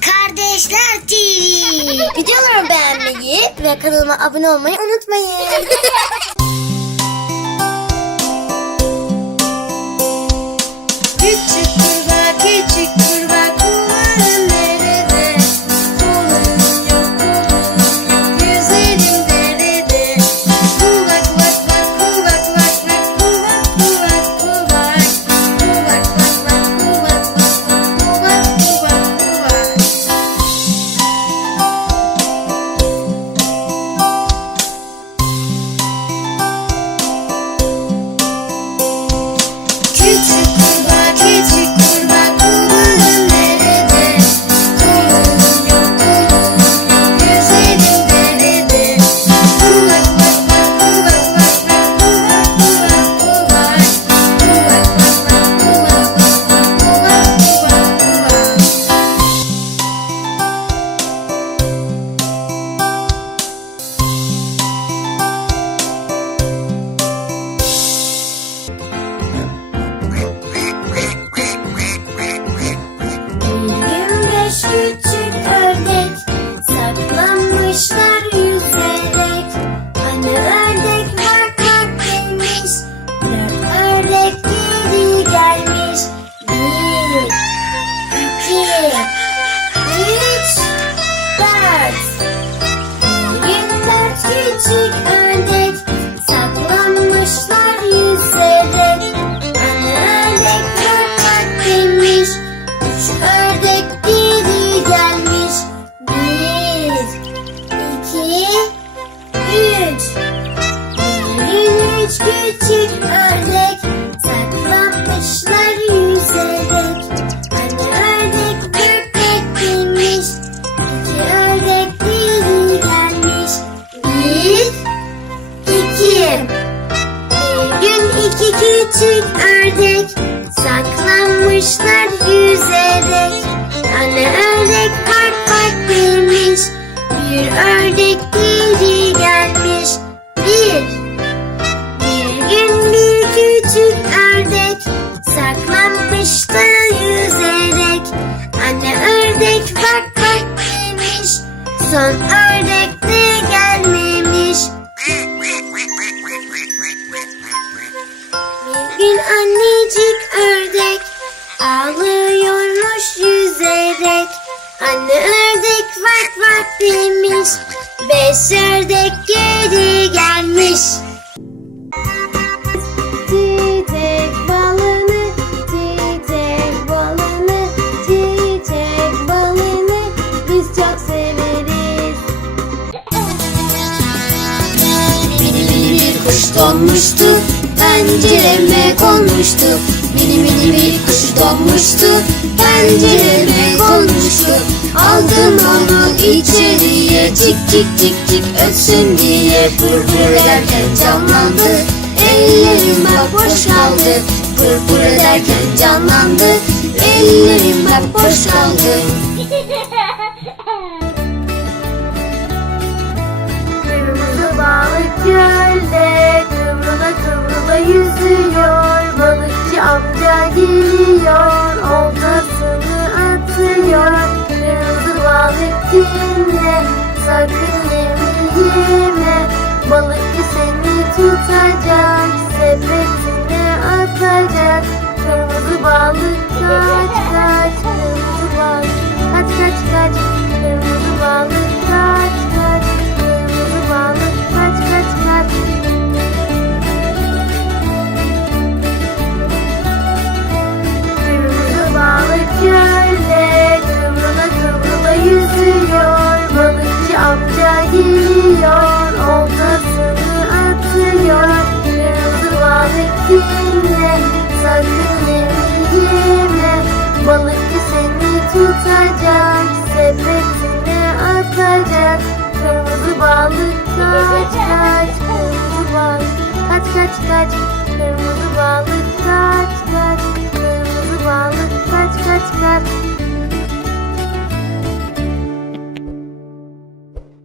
Kardeşler TV. Videolarımı beğenmeyi ve kanalıma abone olmayı unutmayın. küçük ördek Saklanmışlar yüzerek. Tane ördek park park bilmiş Bir ördek geri gelmiş. Bir Bir gün bir küçük ördek Saklanmış da yüzerek. Anne ördek park park bilmiş Son ördek donmuştu Pencereme konmuştu. Mini mini bir kuş donmuştu Pencereme konmuştu. Aldım onu içeriye Cik cik cik cik ötsün diye. Pır pır ederken canlandı Ellerim hep boş kaldı. Pır pır ederken canlandı Ellerim hep boş kaldı. elime Balıkçı seni tutacak sepete kaç kaç kırmızı